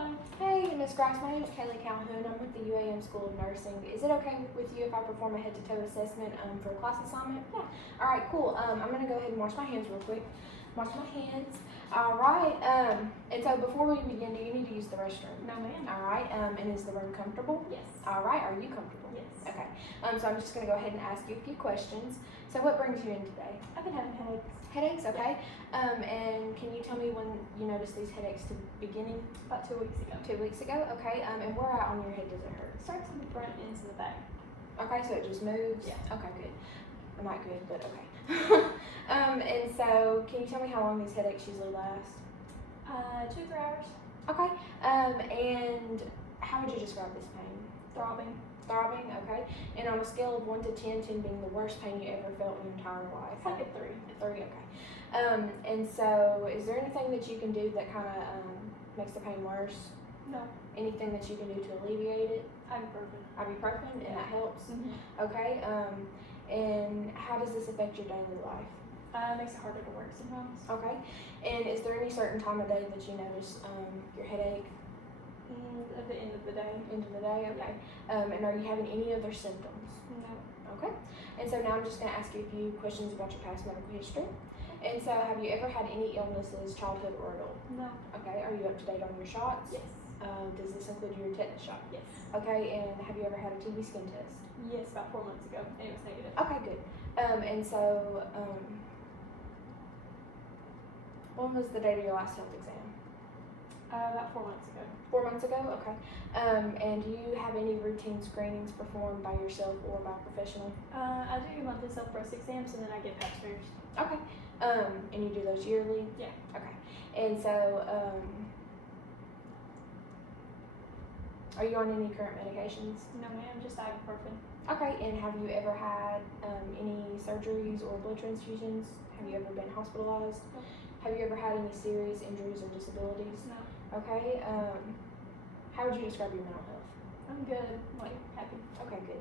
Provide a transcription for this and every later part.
Hello. Hey, Miss Grice, my name is Kaylei Calhoun. I'm with the UAM School of Nursing. Is it okay with you if I perform a head-to-toe assessment for a class assignment? Yeah. All right, cool. I'm going to go ahead and wash my hands real quick. Wash my hands. All right. And so before we begin, do you need to use the restroom? No, ma'am. All right. And is the room comfortable? Yes. All right. Are you comfortable? Yes. Okay. So I'm just going to go ahead and ask you a few questions. So what brings you in today? I've been having headaches. Headaches, okay. And can you tell me when you noticed these headaches to beginning? About 2 weeks ago. 2 weeks ago, okay. And where out on your head does it hurt? It starts in the front, ends in the back. Okay, so it just moves? Yeah. Okay, good. Not good, but okay. And so can you tell me how long these headaches usually last? 2 3 hours. Okay. And how would you describe this pain? Throbbing. Throbbing, okay. And on a scale of 1 to 10, 10 being the worst pain you ever felt in your entire life? It's like a 3. 3, okay. And so is there anything that you can do that kind of makes the pain worse? No. Anything that you can do to alleviate it? Ibuprofen. Ibuprofen, and that helps? Mm-hmm. Okay. And how does this affect your daily life? It makes it harder to work sometimes. Okay. And is there any certain time of day that you notice your headache? At the end of the day. End of the day, okay. And are you having any other symptoms? No. Okay. And so now I'm just going to ask you a few questions about your past medical history. And so have you ever had any illnesses, childhood or adult? No. Okay. Are you up to date on your shots? Yes. Does this include your tetanus shot? Yes. Okay. And have you ever had a TB skin test? Yes, about 4 months ago, and it was negative. Okay, good. And so, when was the date of your last health exam? About 4 months ago. 4 months ago? Okay. And do you have any routine screenings performed by yourself or by a professional? I do monthly self-breast exams, and then I get pap smears. Okay. And you do those yearly? Yeah. Okay. And so, are you on any current medications? No, ma'am, just ibuprofen. Okay. And have you ever had any surgeries or blood transfusions? Have you ever been hospitalized? No. Have you ever had any serious injuries or disabilities? No. Okay. How would you describe your mental health? I'm good, like, happy. Okay, good.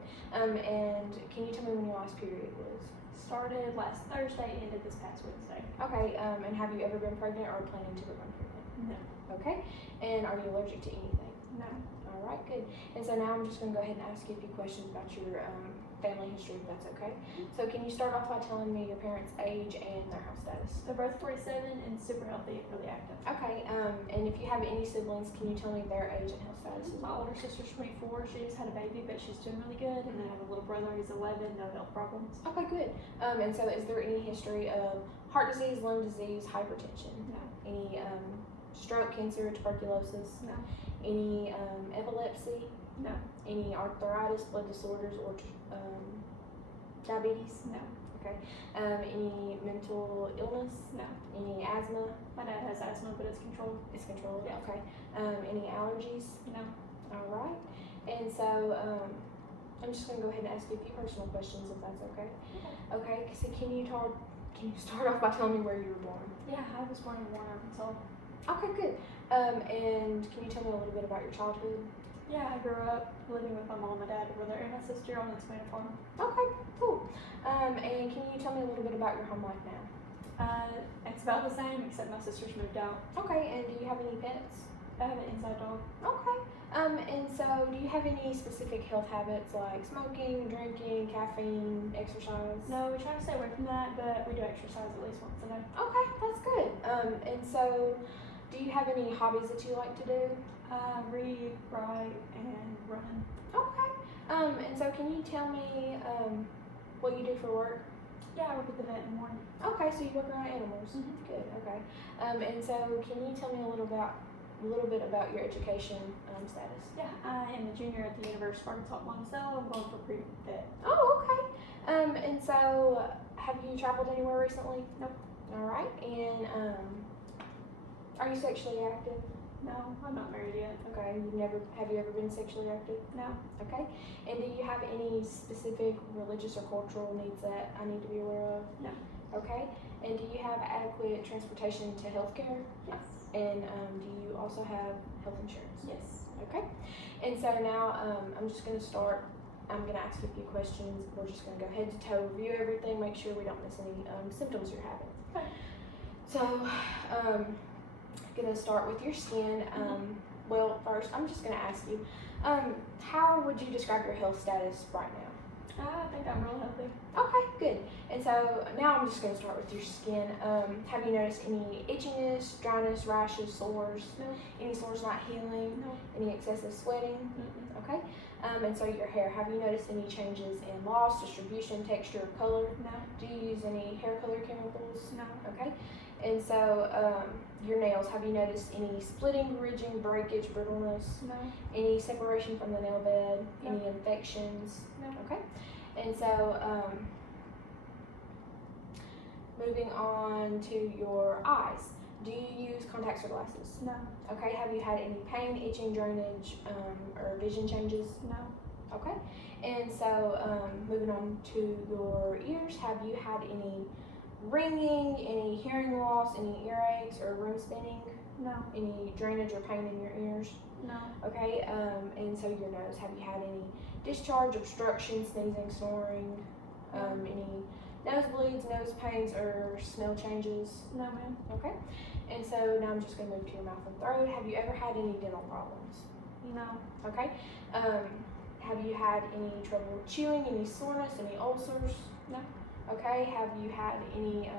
And can you tell me when your last period was? Started last Thursday, ended this past Wednesday. Okay. And have you ever been pregnant or planning to become pregnant? No. Okay. And are you allergic to anything? No. All right, good. And so now I'm just going to go ahead and ask you a few questions about your family history, if that's okay. So can you start off by telling me your parents' age and their health status? They're both 47 and super healthy and really active. Okay. And if you have any siblings, can you tell me their age and health status as My well? older sister's 24. She just had a baby, but she's doing really good. And then I have a little brother. He's 11. No health problems. Okay, good. And so is there any history of heart disease, lung disease, hypertension? No. Any stroke, cancer, tuberculosis? No. Any epilepsy? No. Any arthritis, blood disorders, or diabetes? No. Okay. Any mental illness? No. Any asthma? My dad has asthma, but it's controlled. It's controlled. Yeah. Okay. Any allergies? No. All right. And so I'm just going to go ahead and ask you a few personal questions, if that's okay. Okay. So can you start off by telling me where you were born? Yeah, I was born in Warren, Arkansas. Okay, good. And can you tell me a little bit about your childhood? Yeah, I grew up living with my mom and dad over there and my sister on the tomato farm. Okay, cool. And can you tell me a little bit about your home life now? It's about the same, except my sister's moved out. Okay, and do you have any pets? I have an inside dog. Okay. And so do you have any specific health habits like smoking, drinking, caffeine, exercise? No, we try to stay away from that, but we do exercise at least once a day. Okay, that's good. And so do you have any hobbies that you like to do? Read, write, and run. Okay. And so can you tell me what you do for work? Yeah, I work at the vet in the morning. Okay, so you work around animals. Mhm. Good. Okay. And so can you tell me a little bit about your education status? Yeah, I am a junior at the University of Arkansas Longdale. I'm going for pre-vet. Oh, okay. And so have you traveled anywhere recently? Nope. All right. And are you sexually active? No, I'm not married yet. Okay. Have you ever been sexually active? No. Okay. And do you have any specific religious or cultural needs that I need to be aware of? No. Okay. And do you have adequate transportation to healthcare? Yes. And do you also have health insurance? Yes. Okay. And so now I'm just going to start. I'm going to ask you a few questions. We're just going to go head to toe, review everything, make sure we don't miss any symptoms you're having. Okay. So, going to start with your skin. Well, first, I'm just going to ask you, how would you describe your health status right now? I think I'm real healthy. Okay, good. And so now I'm just going to start with your skin. Have you noticed any itchiness, dryness, rashes, sores? No. Any sores not healing? No. Any excessive sweating? Mm-mm. Okay. And so your hair, have you noticed any changes in loss, distribution, texture, or color? No. Do you use any hair color chemicals? No. Okay. And so your nails, have you noticed any splitting, ridging, breakage, brittleness? No. Any separation from the nail bed? No. Any infections? No. Okay. And so moving on to your eyes. Do you use contacts or glasses? No. Okay. Have you had any pain, itching, drainage, or vision changes? No. Okay. And so moving on to your ears, have you had any ringing, any hearing loss, any earaches or room spinning? No. Any drainage or pain in your ears? No. Okay. And so your nose, have you had any discharge, obstruction, sneezing, snoring, any nosebleeds, nose pains, or smell changes? No, ma'am. Okay. And so now I'm just going to move to your mouth and throat. Have you ever had any dental problems? No. Okay. Have you had any trouble chewing, any soreness, any ulcers? No. Okay. Have you had any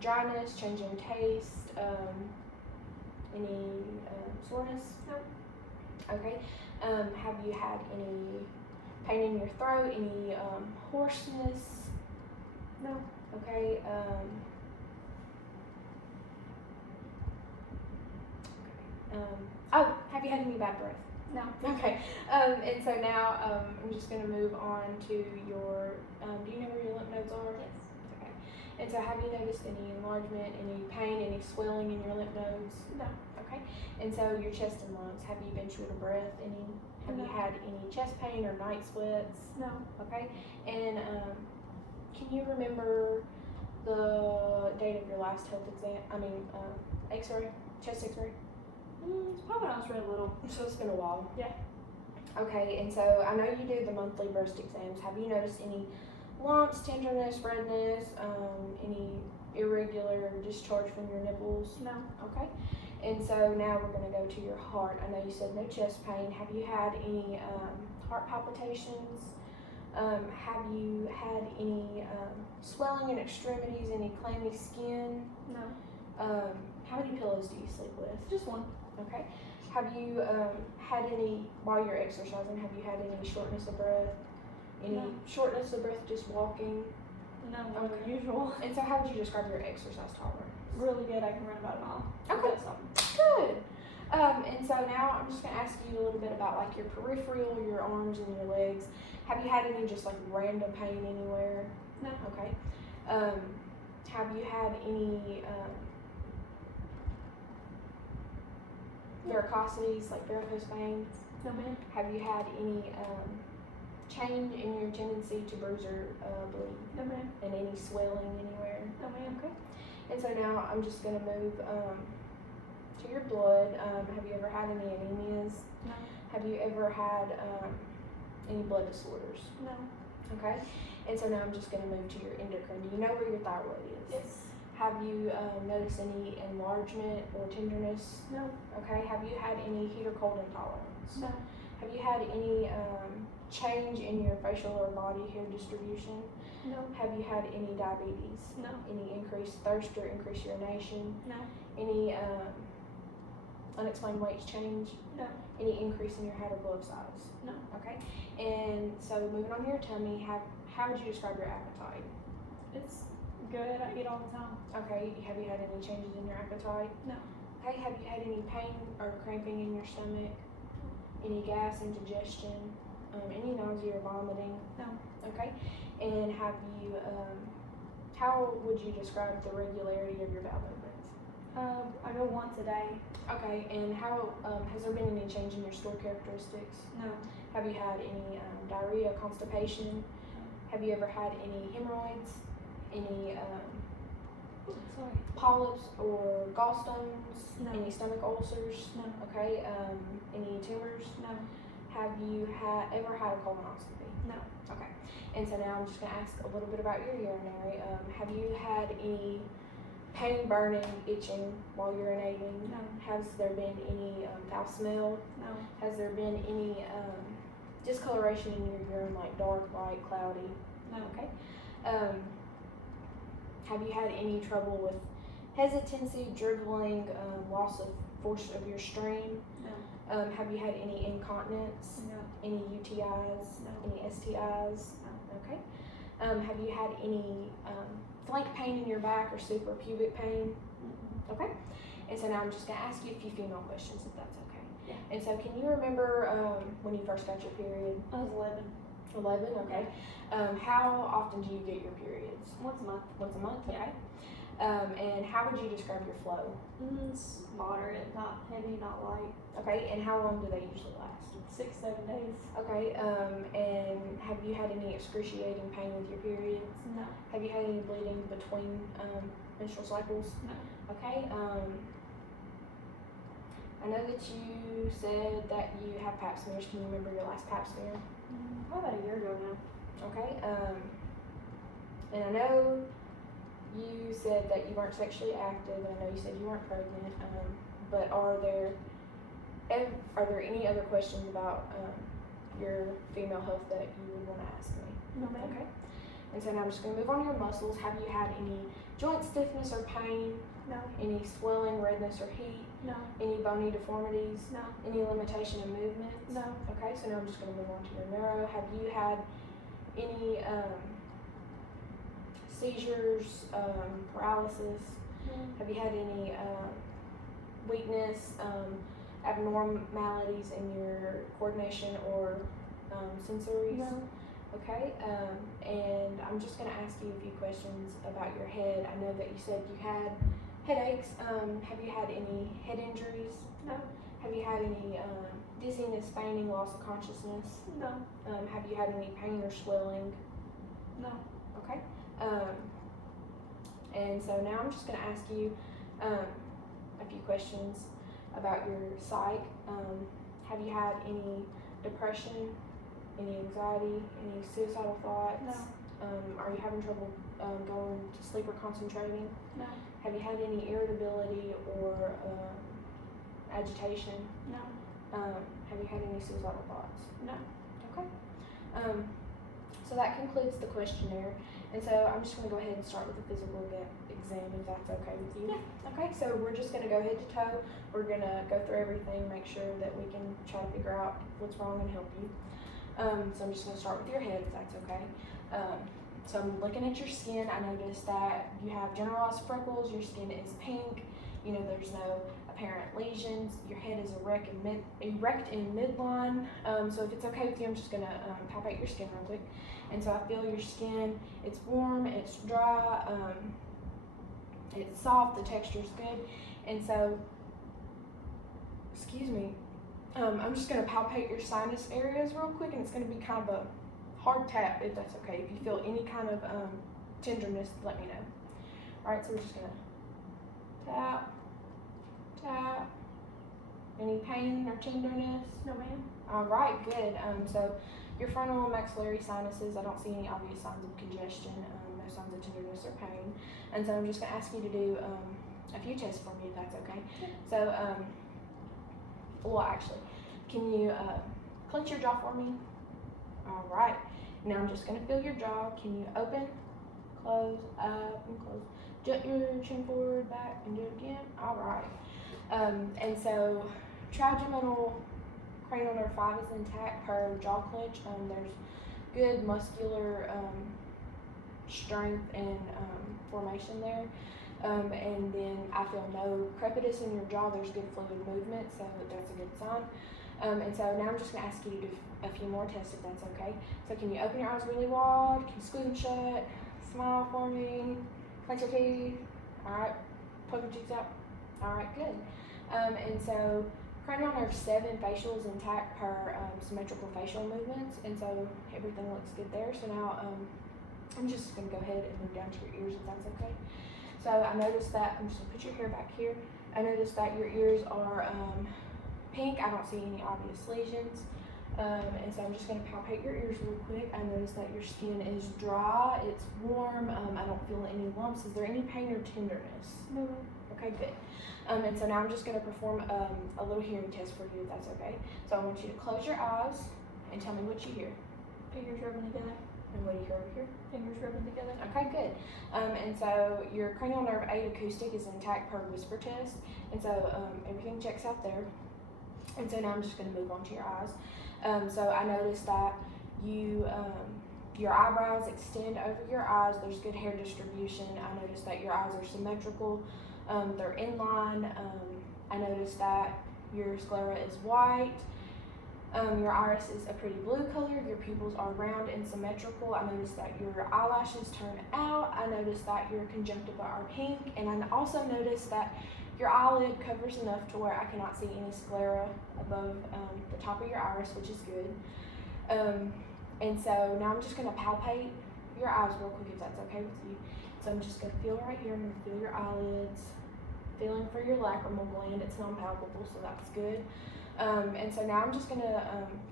dryness, changing taste, any soreness? No. Okay. Have you had any pain in your throat, any hoarseness? No. Okay. Oh, have you had any bad breath? No. Okay. And so now I'm just going to move on to your, do you know where your lymph nodes are? Yes. Okay. And so have you noticed any enlargement, any pain, any swelling in your lymph nodes? No. Okay. And so your chest and lungs, have you been short of breath? Have you No. had any chest pain or night sweats? No. Okay. And can you remember the date of your last health exam? X-ray, chest X-ray? It's probably when I was really little. So it's been a while. Yeah. Okay, and so I know you do the monthly breast exams. Have you noticed any lumps, tenderness, redness, any irregular discharge from your nipples? No. Okay. And so now we're going to go to your heart. I know you said no chest pain. Have you had any heart palpitations? Have you had any swelling in extremities, any clammy skin? No. How many pillows do you sleep with? Just one. Okay. Have you had any, while you're exercising, have you had any shortness of breath? Any No. shortness of breath just walking? No. More than usual. And so how would you describe your exercise tolerance? Really good. I can run about a mile. Okay. That's something. Good. And so now I'm just going to ask you a little bit about like your peripheral, your arms and your legs. Have you had any just like random pain anywhere? No. Okay. Have you had any varicosities, like varicose veins? No, ma'am. Have you had any change in your tendency to bruise or bleed? No, ma'am. And any swelling anywhere? No, ma'am. Okay. And so now I'm just going to move to your blood. Have you ever had any anemias? No. Have you ever had any blood disorders? No. Okay. And so now I'm just going to move to your endocrine. Do you know where your thyroid is? Yes. Have you noticed any enlargement or tenderness? No. Okay. Have you had any heat or cold intolerance? No. Have you had any change in your facial or body hair distribution? No. Have you had any diabetes? No. Any increased thirst or increased urination? No. Any unexplained weight change? No. Any increase in your head or glove size? No. Okay. And so moving on to your tummy, how would you describe your appetite? It's good. I eat all the time. Okay. Have you had any changes in your appetite? No. Okay. Have you had any pain or cramping in your stomach? Any gas, indigestion? Any nausea or vomiting? No. Okay. And have you, how would you describe the regularity of your bowel movements? I go once a day. Okay. And how, has there been any change in your stool characteristics? No. Have you had any diarrhea, constipation? Have you ever had any hemorrhoids? Any Sorry. polyps or gallstones? No. Any stomach ulcers? No. Okay. Any tumors? No. Have you ever had a colonoscopy? No. Okay. And so now I'm just going to ask a little bit about your urinary. Have you had any pain, burning, itching while urinating? No. Has there been any foul smell? No. Has there been any discoloration in your urine, like dark, light, cloudy? No. Okay. Have you had any trouble with hesitancy, dribbling, loss of force of your stream? No. Have you had any incontinence? No. Any UTIs? No. Any STIs? No. Okay. Have you had any flank pain in your back or suprapubic pain? Mm-mm. Okay. And so now I'm just going to ask you a few female questions, if that's okay. Yeah. And so can you remember when you first got your period? I was 11. 11, okay. How often do you get your periods? Once a month. Once a month, Yeah. okay. And how would you describe your flow? It's moderate, not heavy, not light. Okay, and how long do they usually last? 6-7 days. Okay, and have you had any excruciating pain with your periods? No. Have you had any bleeding between menstrual cycles? No. Okay, I know that you said that you have pap smears. Can you remember your last pap smear? Probably about a year ago now. Okay, and I know you said that you weren't sexually active, and I know you said you weren't pregnant, but are there any other questions about your female health that you would want to ask me? No, ma'am. Okay. And so now I'm just going to move on to your muscles. Have you had any joint stiffness or pain? No. Any swelling, redness, or heat? No. Any bony deformities? No. Any limitation in movement? No. Okay, so now I'm just going to move on to your neuro. Have you had any seizures, paralysis? No. Have you had any weakness, abnormalities in your coordination or sensories? No. Okay, and I'm just going to ask you a few questions about your head. I know that you said you had headaches. Have you had any head injuries? No. Have you had any dizziness, fainting, loss of consciousness? No. Have you had any pain or swelling? No. Okay. And so now I'm just going to ask you a few questions about your psych. Have you had any depression, any anxiety, any suicidal thoughts? No. Are you having trouble going to sleep or concentrating? No. Have you had any irritability or agitation? No. Have you had any suicidal thoughts? No. Okay. So that concludes the questionnaire. And so I'm just going to go ahead and start with the physical exam, if that's okay with you. Yeah. Okay, so we're just going to go head to toe. We're going to go through everything, make sure that we can try to figure out what's wrong and help you. So I'm just going to start with your head, if that's okay. So I'm looking at your skin. I noticed that you have generalized freckles. Your skin is pink. You know, there's no apparent lesions. Your head is erect in midline. So if it's okay with you, I'm just going to palpate your skin real quick. And so I feel your skin. It's warm. It's dry. It's soft. The texture is good. And so, excuse me. I'm just going to palpate your sinus areas real quick, and it's going to be kind of a hard tap, if that's okay. If you feel any kind of tenderness, let me know. Alright, so we're just going to tap, tap. Any pain or tenderness? No, ma'am. Alright, good. So your frontal and maxillary sinuses, I don't see any obvious signs of congestion, no signs of tenderness or pain. And so I'm just going to ask you to do a few tests for me, if that's okay. Yeah. So, well, actually, can you clench your jaw for me? All right. Now I'm just going to feel your jaw. Can you open, close, up, and close? Jut your chin forward, back, and do it again. All right. And so trigeminal cranial nerve 5 is intact per jaw clench. There's good muscular strength and formation there. And then I feel no crepitus in your jaw. There's good fluid movement, so that's a good sign. And so now I'm just going to ask you to do a few more tests, if that's okay. So can you open your eyes really wide? Can you squeeze them shut? Smile for me. Clench your teeth. All right. Poke your teeth out. All right, good. And so cranial nerve 7 facial is intact per symmetrical facial movements, and so everything looks good there. So now I'm just going to go ahead and move down to your ears, if that's okay. So I noticed that, I'm just going to put your hair back here. I noticed that your ears are pink. I don't see any obvious lesions. And so I'm just going to palpate your ears real quick. I notice that your skin is dry, it's warm, I don't feel any lumps. Is there any pain or tenderness? No. Okay, good. And so now I'm just going to perform a little hearing test for you, if that's okay. So I want you to close your eyes and tell me what you hear. Fingers rubbing together. And what do you hear over here? Fingers rubbing together. Okay, good. And so your cranial nerve 8 acoustic is intact per whisper test. And so everything checks out there. And so now I'm just going to move on to your eyes. So I noticed that your eyebrows extend over your eyes. There's good hair distribution. I noticed that your eyes are symmetrical. They're in line. I noticed that your sclera is white. Your iris is a pretty blue color. Your pupils are round and symmetrical. I noticed that your eyelashes turn out. I noticed that your conjunctiva are pink. And I also noticed that your eyelid covers enough to where I cannot see any sclera above the top of your iris, which is good. And so now I'm just going to palpate your eyes real quick, if that's okay with you. So I'm just going to feel right here. I'm going to feel your eyelids, feeling for your lacrimal gland. It's non-palpable, so that's good. And so now I'm just going to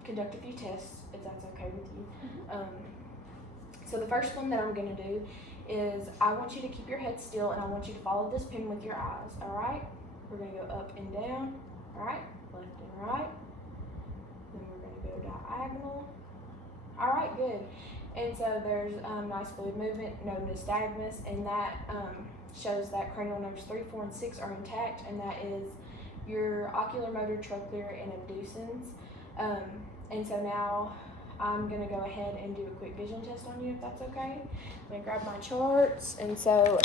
conduct a few tests, if that's okay with you. So the first one that I'm going to do is I want you to keep your head still, and I want you to follow this pin with your eyes, all right? We're going to go up and down, all right? Left and right. Then we're going to go diagonal. All right, good. And so there's nice fluid movement, no nystagmus, and that shows that cranial nerves 3, 4, and 6 are intact, and that is your oculomotor, trochlear, and abducens. And so now I'm going to go ahead and do a quick vision test on you, if that's okay. I'm going to grab my charts. And so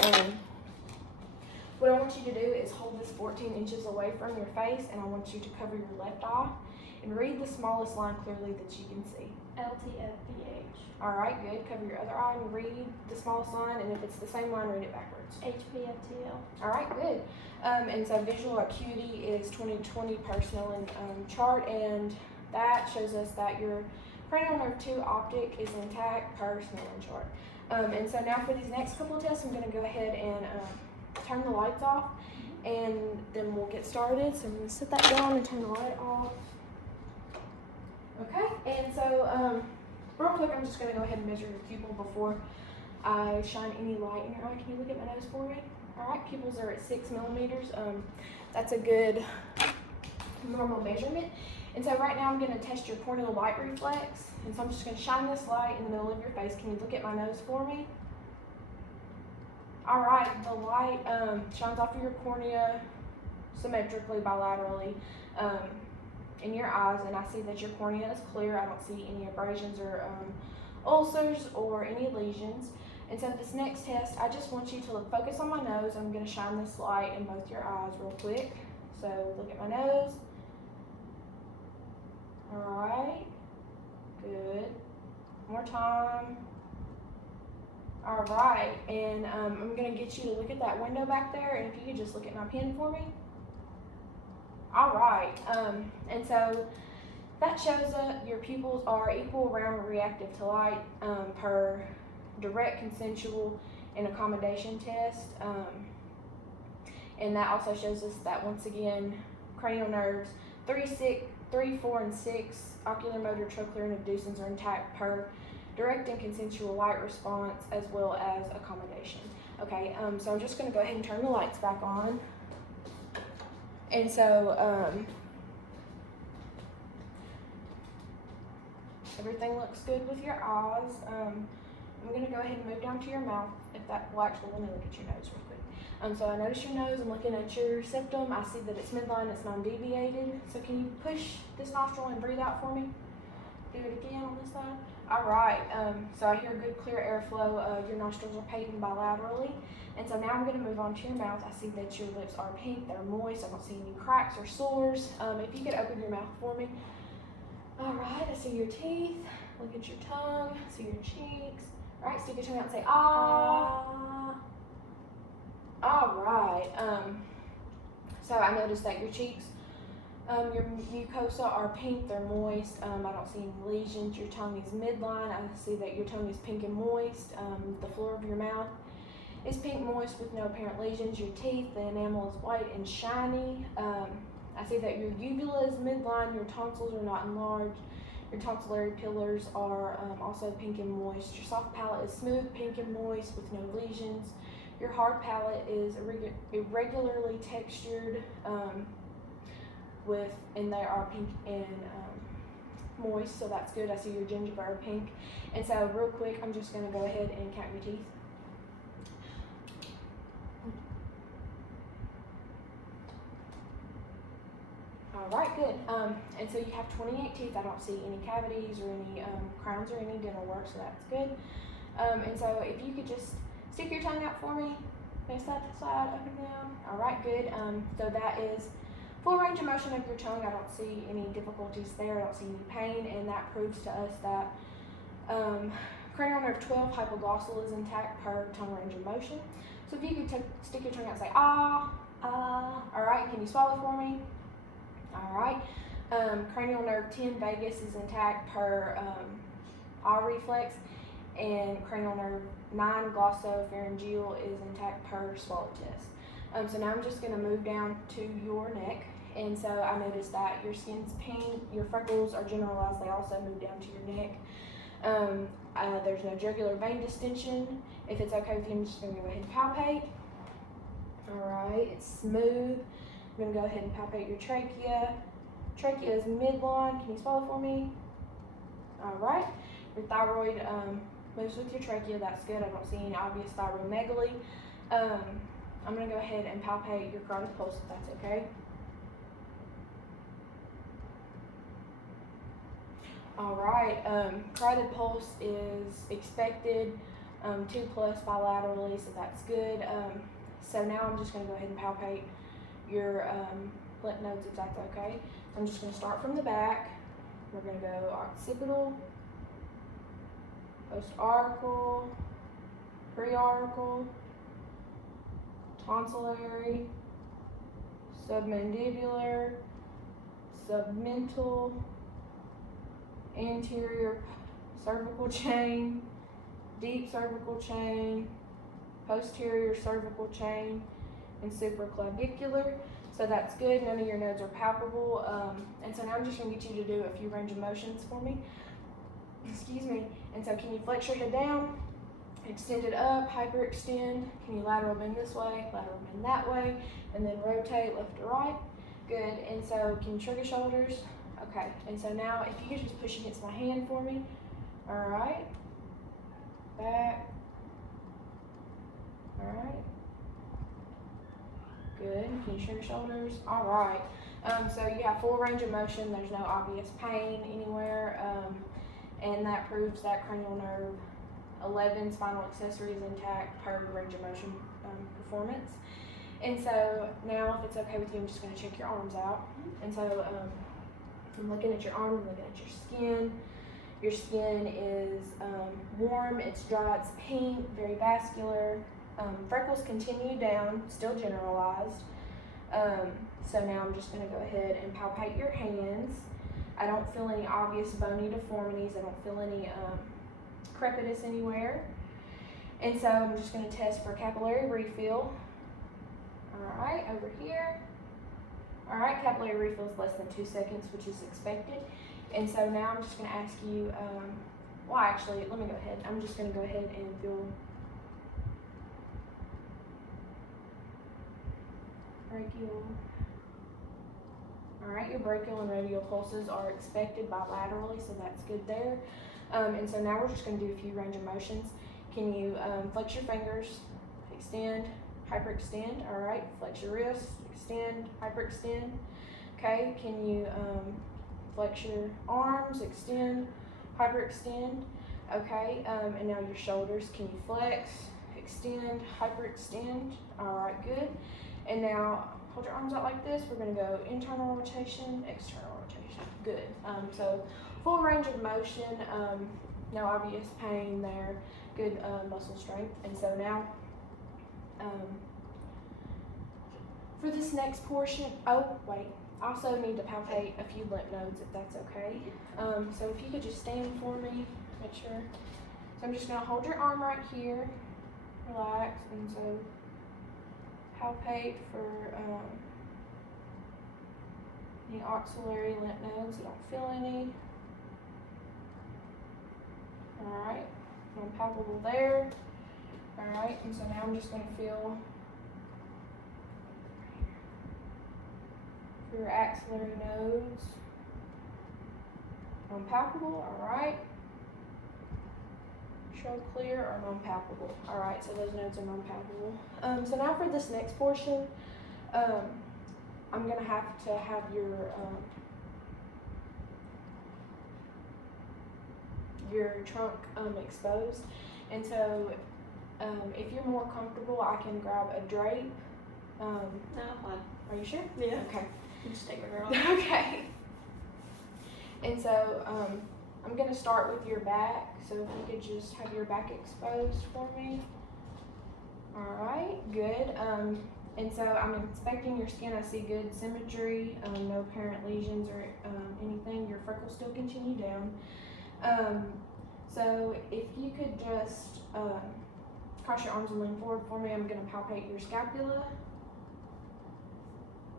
what I want you to do is hold this 14 inches away from your face, and I want you to cover your left eye and read the smallest line clearly that you can see. LTFBH. All right, good. Cover your other eye and read the smallest line, and if it's the same line, read it backwards. HPFTL. All right, good. And so visual acuity is 20/20 personal and chart, and that shows us that your cranial nerve 2 optic is intact per Snellen chart. And so now for these next couple of tests, I'm going to go ahead and turn the lights off, and then we'll get started. So I'm going to set that down and turn the light off. Okay, and so real quick, I'm just going to go ahead and measure your pupil before I shine any light in your eye. Can you look at my nose for me? All right, pupils are at 6 millimeters. That's a good normal measurement. And so right now I'm going to test your corneal light reflex. And so I'm just going to shine this light in the middle of your face. Can you look at my nose for me? All right, the light shines off of your cornea symmetrically, bilaterally, in your eyes, and I see that your cornea is clear. I don't see any abrasions or ulcers or any lesions. And so this next test, I just want you to focus on my nose. I'm going to shine this light in both your eyes real quick. So look at my nose. All right, good. One more time. All right, and I'm going to get you to look at that window back there, and if you could just look at my pen for me. All right, and so that shows that your pupils are equal, round, and reactive to light per direct, consensual, and accommodation test. And that also shows us that, once again, cranial nerves 3, 4, and 6, oculomotor, trochlear, and abducens are intact per direct and consensual light response, as well as accommodation. Okay, so I'm just going to go ahead and turn the lights back on. And so everything looks good with your eyes. I'm going to go ahead and move down to your mouth. If that, well, actually, let me look at your nose real quick. So I notice your nose. I'm looking at your septum. I see that it's midline. It's non-deviated. So can you push this nostril and breathe out for me? Do it again on this side. All right. So I hear good, clear airflow. Your nostrils are patent bilaterally. And so now I'm going to move on to your mouth. I see that your lips are pink. They're moist. I don't see any cracks or sores. If you could open your mouth for me. All right. I see your teeth. Look at your tongue. I see your cheeks. All right. Stick your tongue out and say, ah. All right. So I noticed that your cheeks, your mucosa are pink. They're moist. I don't see any lesions. Your tongue is midline. I see that your tongue is pink and moist. The floor of your mouth is pink, moist, with no apparent lesions. Your teeth, the enamel is white and shiny. I see that your uvula is midline. Your tonsils are not enlarged. Your tonsillary pillars are also pink and moist. Your soft palate is smooth, pink and moist with no lesions. Your hard palate is irregularly textured and they are pink and moist, so that's good. I see your gingiva are pink. And so real quick, I'm just gonna go ahead and count your teeth. All right, good. And so you have 28 teeth. I don't see any cavities or any crowns or any dental work, so that's good. And so if you could just stick your tongue out for me, face side to side, up and down. All right, good. So that is full range of motion of your tongue. I don't see any difficulties there. I don't see any pain, and that proves to us that cranial nerve 12 hypoglossal is intact per tongue range of motion. So if you could stick your tongue out and say ah, ah. All right, can you swallow for me? All right. Cranial nerve 10 vagus is intact per ah reflex, and cranial nerve 9 glossopharyngeal is intact per swallow test. So now I'm just going to move down to your neck. And so I noticed that your skin's pink, your freckles are generalized, they also move down to your neck. There's no jugular vein distension. If it's okay with you, I'm just going to go ahead and palpate. All right, it's smooth. I'm going to go ahead and palpate your trachea. Trachea is midline. Can you swallow for me? All right. Your thyroid moves with your trachea. That's good. I don't see any obvious thyromegaly. I'm going to go ahead and palpate your carotid pulse if that's okay. All right, carotid pulse is expected 2+ bilaterally, so that's good. So now I'm just going to go ahead and palpate your lymph nodes if that's okay. I'm just going to start from the back. We're going to go occipital, post-auricle, pre-auricle, tonsillary, submandibular, submental, anterior cervical chain, deep cervical chain, posterior cervical chain, and supraclavicular. So that's good. None of your nodes are palpable. And so now I'm just going to get you to do a few range of motions for me. Excuse me. And so can you flex your head down, extend it up, hyperextend? Can you lateral bend this way, lateral bend that way, and then rotate left to right? Good. And so can you shrug your shoulders? Okay, and so now if you could just push against my hand for me. All right. Back. All right. Good. Can you shrug your shoulders? All right. So you have full range of motion. There's no obvious pain anywhere. And that proves that cranial nerve 11 spinal accessory is intact per range of motion performance. And so now, if it's okay with you, I'm just going to check your arms out. And so I'm looking at your arm, I'm looking at your skin. Your skin is warm, it's dry, it's pink, very vascular. Freckles continue down, still generalized. So now I'm just going to go ahead and palpate your hands. I don't feel any obvious bony deformities. I don't feel any crepitus anywhere. And so I'm just going to test for capillary refill. All right, over here. All right, capillary refill is less than 2 seconds, which is expected. And so now I'm just going to ask you, well, actually, let me go ahead. I'm just going to go ahead and feel brachial. All right, your brachial and radial pulses are expected bilaterally, so that's good there. And so now we're just going to do a few range of motions. Can you flex your fingers, extend, hyperextend? All right, flex your wrists, extend, hyperextend. Okay, can you flex your arms, extend, hyperextend? Okay, and now your shoulders. Can you flex, extend, hyperextend? All right, good. And now hold your arms out like this. We're going to go internal rotation, external rotation. Good. So full range of motion, no obvious pain there, good muscle strength. And so now for this next portion, oh wait, I also need to palpate a few lymph nodes if that's okay. So if you could just stand for me, make sure. So I'm just going to hold your arm right here, relax, and so palpate for any axillary lymph nodes. I don't feel any. Alright, non-palpable there. Alright, and so now I'm just going to feel your axillary nodes. Non-palpable, alright. Show clear or non-palpable. Alright, so those nodes are non-palpable. So now for this next portion, I'm going to have your trunk exposed. And so if you're more comfortable, I can grab a drape. No, I'm fine. Are you sure? Yeah. Okay. You just take my girl. Okay. And so I'm going to start with your back. So if you could just have your back exposed for me. Alright, good. And so I'm inspecting your skin. I see good symmetry, no apparent lesions or anything. Your freckles still continue down. So if you could just cross your arms and lean forward for me, I'm going to palpate your scapula.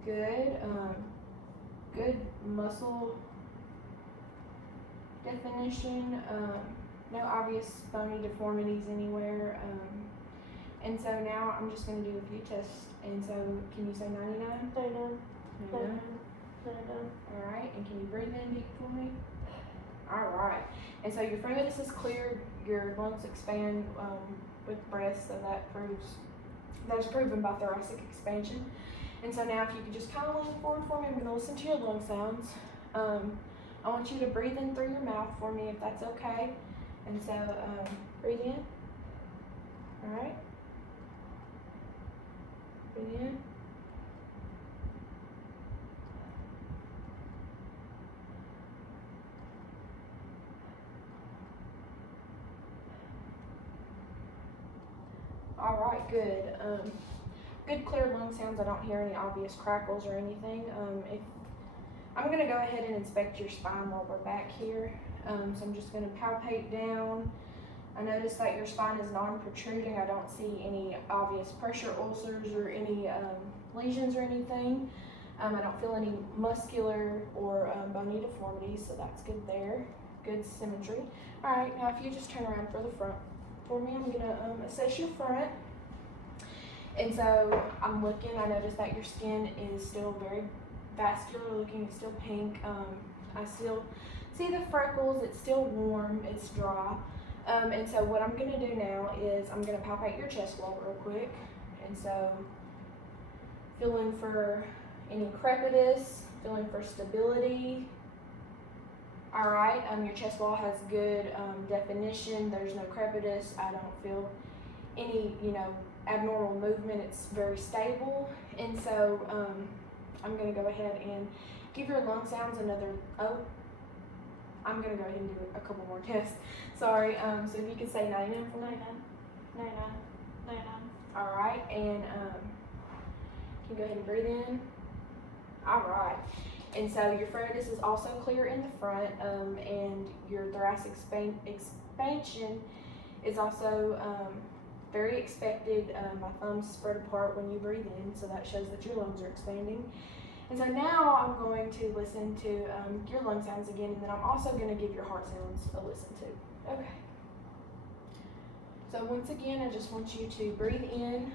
Good. Good muscle definition. No obvious bony deformities anywhere. And so now I'm just going to do a few tests. And so can you say 99? 99. 99. 99. Alright, and can you breathe in deep for me? Alright, and so your fremitus is cleared, your lungs expand with breath, so that is proven by thoracic expansion. And so now if you could just kind of lean forward for me, I'm going to listen to your lung sounds. I want you to breathe in through your mouth for me if that's okay. And so breathe in. Alright. Breathe in. Alright, good. Good clear lung sounds. I don't hear any obvious crackles or anything. I'm going to go ahead and inspect your spine while we're back here. So I'm just going to palpate down. I notice that your spine is non-protruding. I don't see any obvious pressure ulcers or any lesions or anything. I don't feel any muscular or bony deformities, so that's good there. Good symmetry. Alright, now if you just turn around for the front for me, I'm going to assess your front. And so I'm looking, I notice that your skin is still very vascular looking, it's still pink. I still see the freckles, it's still warm, it's dry. And so what I'm going to do now is I'm going to palpate your chest wall real quick. And so feeling for any crepitus, feeling for stability. Alright, your chest wall has good definition, there's no crepitus, I don't feel any, abnormal movement, it's very stable. And so I'm going to go ahead and give your lung sounds another, I'm going to go ahead and do a couple more tests. Sorry, so if you could say 99 for me. 99. 99. Alright, and can you go ahead and breathe in? Alright, and so your fremitus is also clear in the front, and your thoracic expansion is also very expected. My thumbs spread apart when you breathe in, so that shows that your lungs are expanding. And so now I'm going to listen to your lung sounds again, and then I'm also going to give your heart sounds a listen to. Okay. So once again, I just want you to breathe in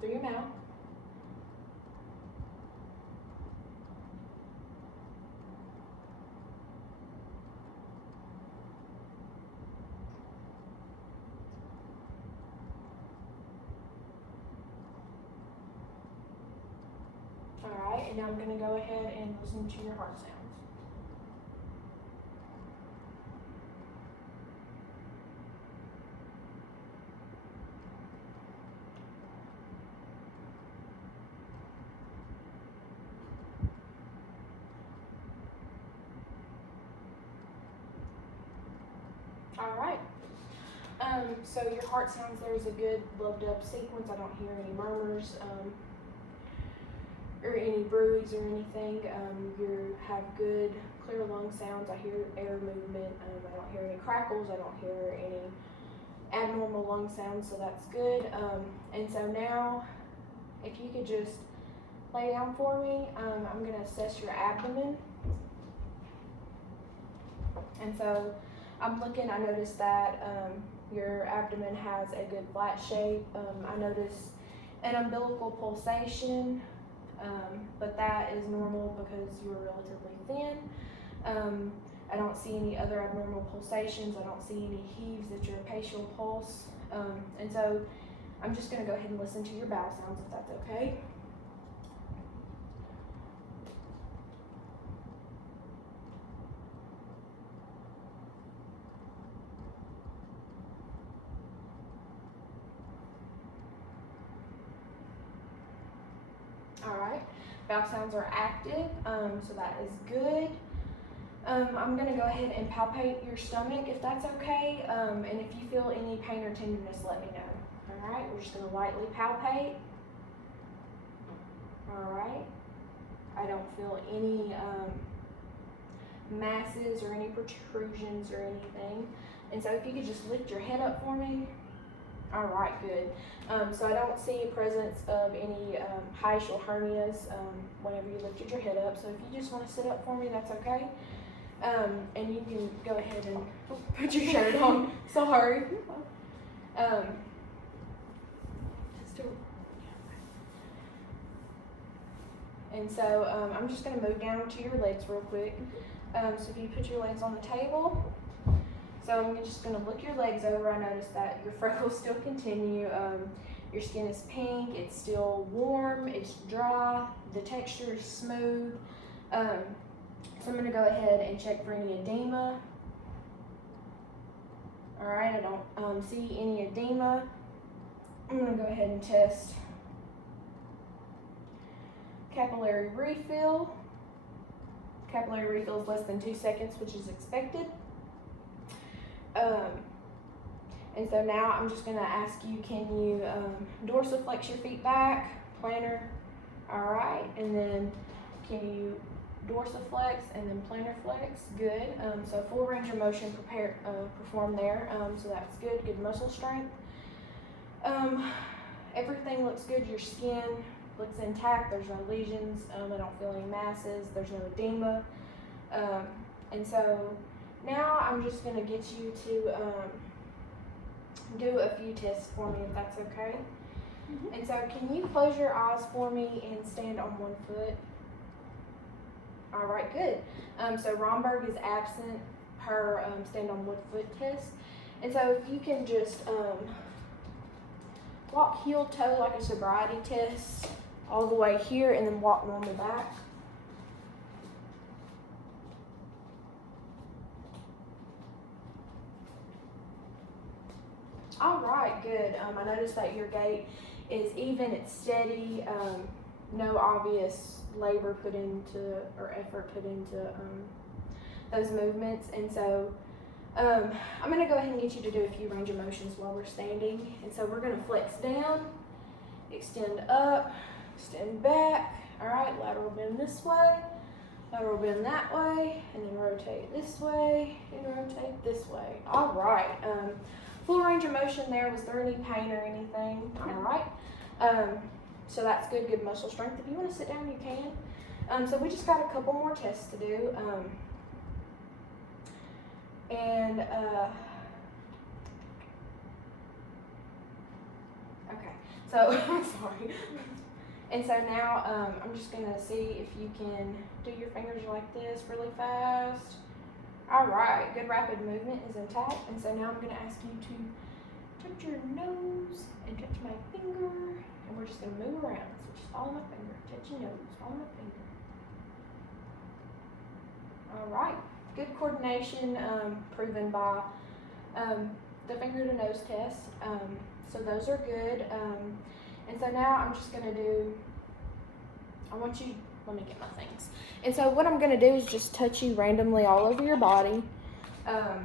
through your mouth. Alright, and now I'm going to go ahead and listen to your heart sounds. Alright, so your heart sounds, there's a good loved up sequence. I don't hear any murmurs or any bruise or anything. You have good clear lung sounds. I hear air movement. I don't hear any crackles. I don't hear any abnormal lung sounds, so that's good. And so now, if you could just lay down for me, I'm going to assess your abdomen. And so I'm looking, I noticed that your abdomen has a good flat shape. I notice an umbilical pulsation, but that is normal because you're relatively thin. I don't see any other abnormal pulsations. I don't see any heaves at your apical pulse. And so I'm just going to go ahead and listen to your bowel sounds if that's okay. All right, bowel sounds are active, so that is good. I'm going to go ahead and palpate your stomach if that's okay, and if you feel any pain or tenderness, let me know. All right, we're just going to lightly palpate. All right, I don't feel any masses or any protrusions or anything, and so if you could just lift your head up for me. All right, good. So I don't see a presence of any hiatal hernias whenever you lifted your head up. So if you just want to sit up for me, that's okay. And you can go ahead and put your shirt on. Sorry. And so I'm just going to move down to your legs real quick. So if you put your legs on the table. So I'm just going to look your legs over. I notice that your freckles still continue. Your skin is pink. It's still warm. It's dry. The texture is smooth. So I'm going to go ahead and check for any edema. All right, I don't see any edema. I'm going to go ahead and test capillary refill. Capillary refill is less than 2 seconds, which is expected. And so now I'm just going to ask you, can you dorsiflex your feet back, plantar, all right, and then can you dorsiflex and then plantar flex, good. So full range of motion performed there, so that's good, good muscle strength. Everything looks good, your skin looks intact, there's no lesions, I don't feel any masses, there's no edema, and so now I'm just going to get you to do a few tests for me if that's okay. Mm-hmm. And so can you close your eyes for me and stand on one foot? All right, good. So Romberg is absent per stand on one foot test. And so if you can just walk heel toe like a sobriety test all the way here and then walk normal back. All right, good. I noticed that your gait is even, it's steady, no obvious labor put into or effort put into those movements. And so I'm going to go ahead and get you to do a few range of motions while we're standing. And so we're going to flex down, extend up, extend back. All right, lateral bend this way, lateral bend that way, and then rotate this way and rotate this way. All right. Full range of motion there. Was there any pain or anything? All right. So that's good, good muscle strength. If you want to sit down, you can. So we just got a couple more tests to do. Okay. So, sorry. And so now I'm just going to see if you can do your fingers like this really fast. All right, good rapid movement is intact. And so now I'm going to ask you to touch your nose and touch my finger. And we're just going to move around. So just follow my finger, touch your nose, follow my finger. All right, good coordination proven by the finger to nose test. So those are good. And so now I'm just going to do, let me get my things. And so what I'm going to do is just touch you randomly all over your body. So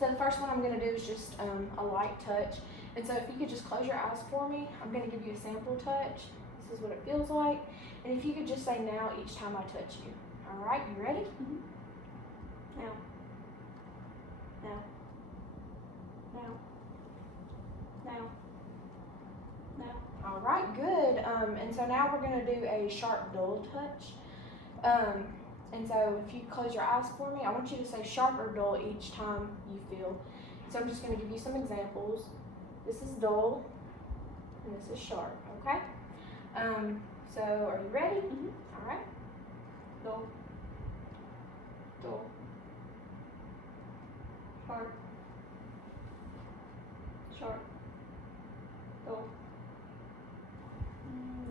the first one I'm going to do is just a light touch. And so if you could just close your eyes for me, I'm going to give you a sample touch. This is what it feels like. And if you could just say now each time I touch you. All right, you ready? Mm-hmm. Now. Now. Now. Now. Now. All right, good. And so now we're going to do a sharp dull touch. And so if you close your eyes for me, I want you to say sharp or dull each time you feel. So I'm just going to give you some examples. This is dull, and this is sharp, okay? So are you ready? All right. Dull. Dull. Sharp. Sharp. Dull.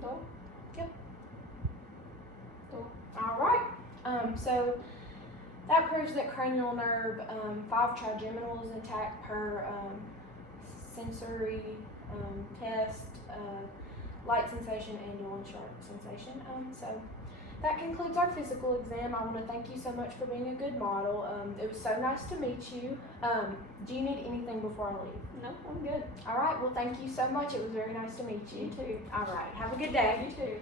Dull. Yep. Dull. All right. So that proves that cranial nerve 5 trigeminal is intact per sensory test, light sensation, and dull and sharp sensation. So that concludes our physical exam. I want to thank you so much for being a good model. It was so nice to meet you. Do you need anything before I leave? No, I'm good. All right. Well, thank you so much. It was very nice to meet you. You too. All right. Have a good day. You too.